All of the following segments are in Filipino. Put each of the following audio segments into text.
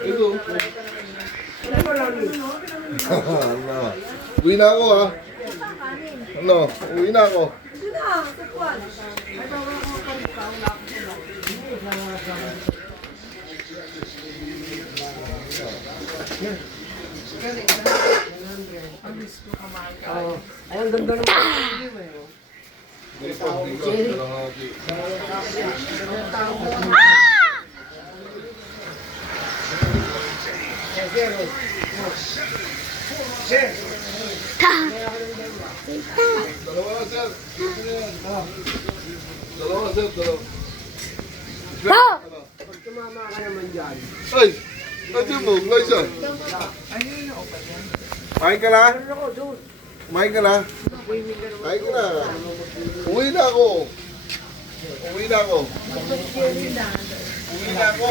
Ito. Uwi na ako ha. Ano? Uwi na ako. Ay, ang ganda naman. Dalawa na, sir. Dalawa, sir. Dalawa. Pag tumama ka naman dyan. Ay! Ate mo, Liza. Kumain ka na? Kumain ka na? Kumain ka na. Uwi na ako. Uwi na ako. Uwi na ako.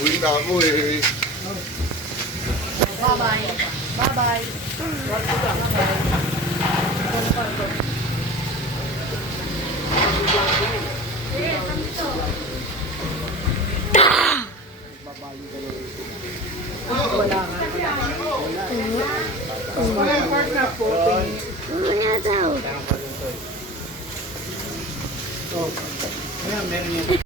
Uwi na ako eh. Bye-bye. Bye-bye. Wala daw.